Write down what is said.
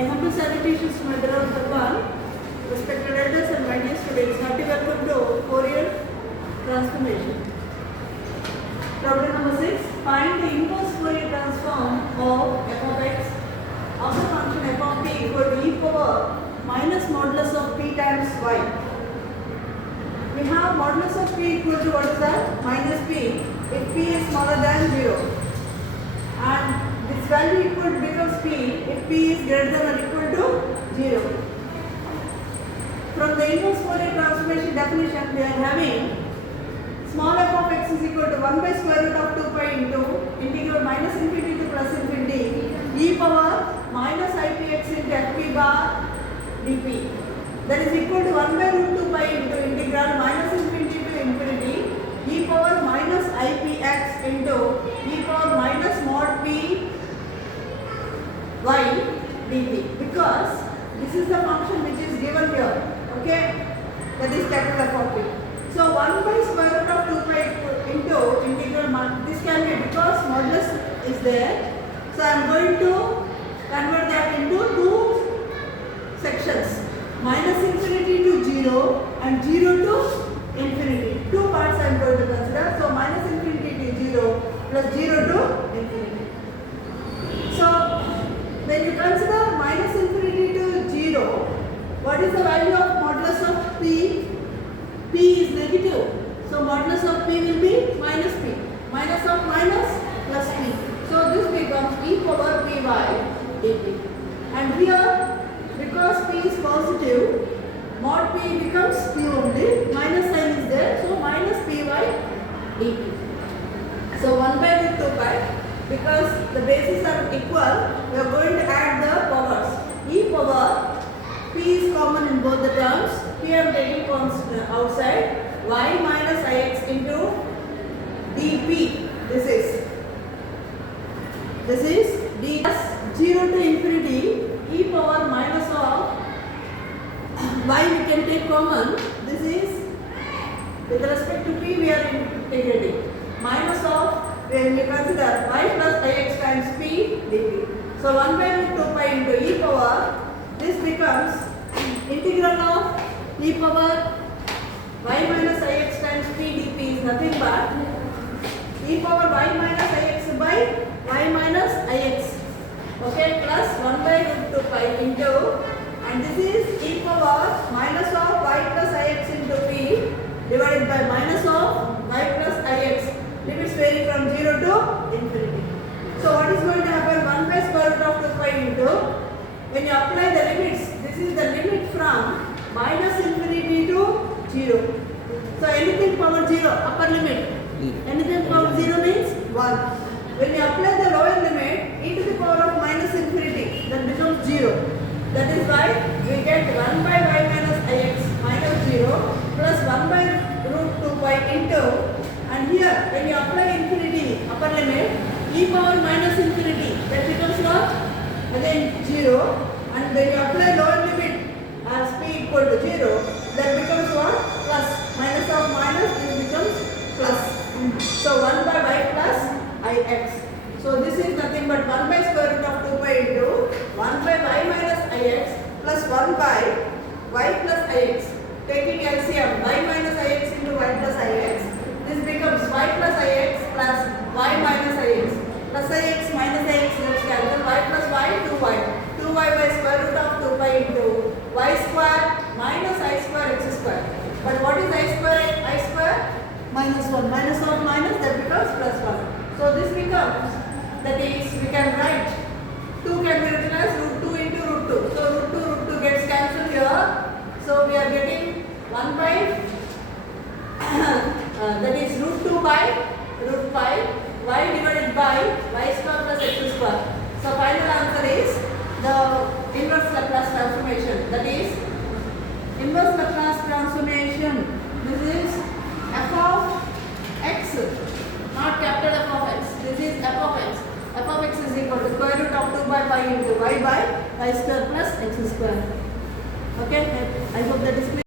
My humble salutations to my beloved Bhagwan, respected elders and my dear students. Happy welcome to Fourier transformation. Problem number 6. Find the inverse Fourier transform of f of x of the function f of t equal to e power minus modulus of p times y. We have modulus of p equal to what is that? Minus p if p is smaller than 0. And this value equal to becomes p if p is greater than or equal to 0. From the inverse Fourier transformation definition, we are having small f of x is equal to 1 by square root of 2 pi into integral minus infinity to plus infinity e power minus ipx into fp bar dp. That is equal to 1 by root 2 pi into integral minus infinity to infinity e power minus ipx into e power minus mod p y dt, because this is the function which is given here, okay, that is capital F of p. So 1 by square root of 2 pi into integral, this can be because modulus is there, so I am going to convert that into two sections, minus infinity to 0 and 0 to infinity. Two parts I am going to consider, so minus infinity to 0 plus 0 to infinity. So when you consider minus infinity to 0, what is the value of modulus of p? P is negative. So modulus of p will be minus p. Minus of minus plus p. So this becomes e power py dt. And here, because p is positive, mod p becomes p only. Minus sign is there. So minus py dt. So 1 by root 2 pi. Because the bases are equal, we are going to add the powers. E power, p is common in both the terms. P I am taking outside. Y minus ix into dp. This is d plus 0 to infinity e power minus of y we can take common. This is with respect to p we are integrating. Minus of, when we consider y plus ix times p dp. So 1 by root 2 pi into e power, this becomes integral of e power y minus ix times p dp is nothing but e power y minus ix by y minus ix, okay, plus 1 by root 2 pi into, and this is e power minus of y plus ix into p divided by minus of y plus ix. Limits vary from 0 to infinity. So what is going to happen? 1 by square root of 2 pi into, when you apply the limits, this is the limit from minus infinity to 0. So anything power 0, upper limit. Anything power 0 means 1. When you apply the lower limit, e to the power of minus infinity, that becomes 0. That is why we get 1 by y minus ix minus 0 plus 1 by root 2 pi into, and here when you apply infinity, upper limit, e power minus infinity, that becomes what? Again 0. And when you apply lower limit as p equal to 0, that becomes what? Plus. Minus of minus, this becomes plus. So 1 by y plus ix. So this is nothing but 1 by square root of 2 pi into 1 by y minus ix plus 1 by y plus ix. Taking LCM, y minus ix into y plus ix. This becomes y plus ix plus y minus ix. Plus ix minus ix gets cancelled. Y plus y, 2y. 2y by square root of 2 pi into y square minus I square x square. But what is I square? I square minus 1. Minus of minus, that becomes plus 1. So this becomes, that is, we can write 2 can be written as root 2 into root 2. So root 2 gets cancelled here. So we are getting 1 by that is root 2 by root 5 y divided by y square plus x square. So final answer is the inverse Laplace transformation. That is inverse Laplace transformation. This is f of x, not capital F of x. This is f of x. F of x is equal to square root of 2 by pi into y by y square plus x square. Okay, I hope that is clear.